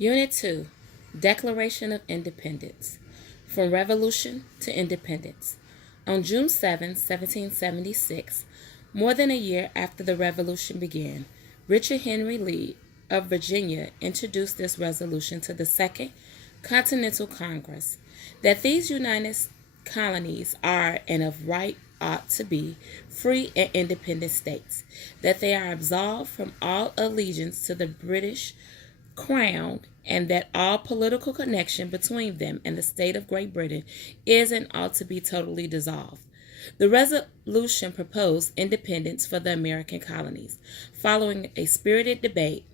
Unit 2, Declaration of Independence. From Revolution to Independence. On June 7, 1776, more than a year after the Revolution began, Richard Henry Lee of Virginia introduced this resolution to the Second Continental Congress that these United Colonies are and of right ought to be free and independent states, that they are absolved from all allegiance to the British Crown, and that all political connection between them and the state of Great Britain is and ought to be totally dissolved. The resolution proposed independence for the American colonies. Following a spirited debate,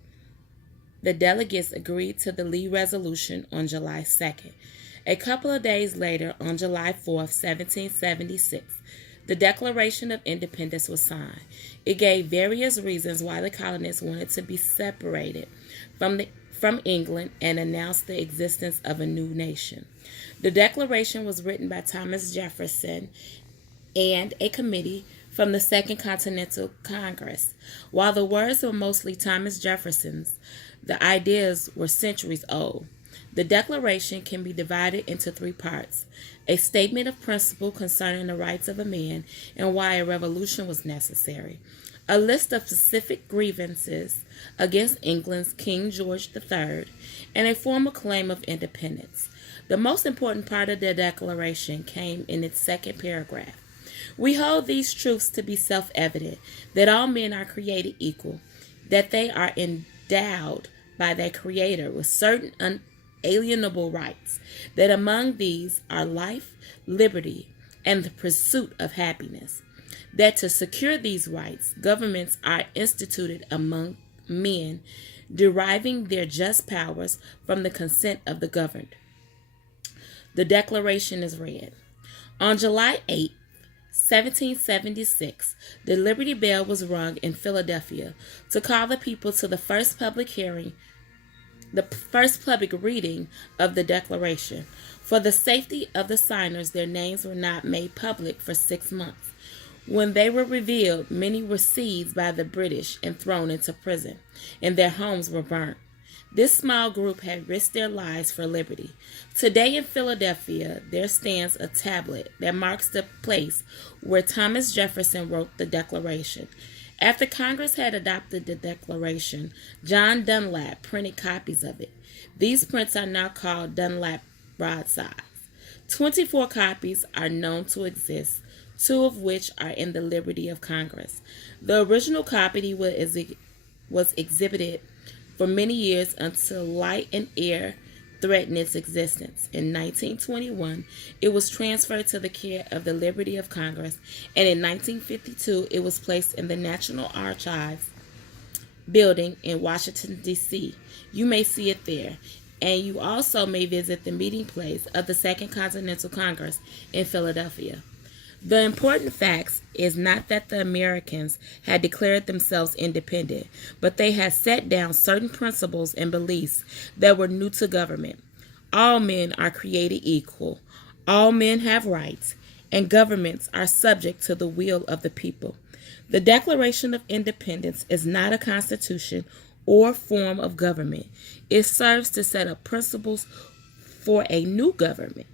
the delegates agreed to the Lee resolution on July 2nd. A couple of days later, on July 4th, 1776, the Declaration of Independence was signed. It gave various reasons why the colonists wanted to be separated from England and announced the existence of a new nation. The Declaration was written by Thomas Jefferson and a committee from the Second Continental Congress. While the words were mostly Thomas Jefferson's, the ideas were centuries old. The Declaration can be divided into three parts: a statement of principle concerning the rights of a man and why a revolution was necessary, a list of specific grievances against England's King George III, and a formal claim of independence. The most important part of the Declaration came in its second paragraph. We hold these truths to be self-evident, that all men are created equal, that they are endowed by their Creator with certain unalienable rights, that among these are life, liberty, and the pursuit of happiness, that to secure these rights, governments are instituted among men, deriving their just powers from the consent of the governed. The Declaration is read. On July 8, 1776, the Liberty Bell was rung in Philadelphia to call the people to the first public reading of the Declaration. For the safety of the signers, their names were not made public for 6 months. When they were revealed, many were seized by the British and thrown into prison, and their homes were burnt. This small group had risked their lives for liberty. Today in Philadelphia, there stands a tablet that marks the place where Thomas Jefferson wrote the Declaration. After Congress had adopted the Declaration, John Dunlap printed copies of it. These prints are now called Dunlap broadsides. 24 copies are known to exist, 2 of which are in the Library of Congress. The original copy was exhibited for many years until light and air threatened its existence. In 1921, it was transferred to the care of the Library of Congress, and in 1952, it was placed in the National Archives building in Washington, D.C. You may see it there, and you also may visit the meeting place of the Second Continental Congress in Philadelphia. The important fact is not that the Americans had declared themselves independent, but they had set down certain principles and beliefs that were new to government. All men are created equal. All men have rights, and governments are subject to the will of the people. The Declaration of Independence is not a constitution or form of government. It serves to set up principles for a new government.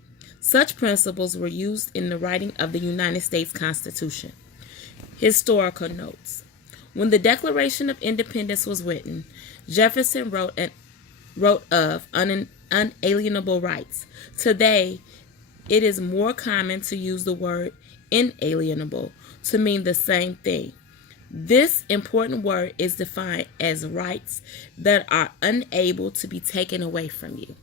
Such principles were used in the writing of the United States Constitution. Historical notes. When the Declaration of Independence was written, Jefferson wrote of unalienable rights. Today, it is more common to use the word inalienable to mean the same thing. This important word is defined as rights that are unable to be taken away from you.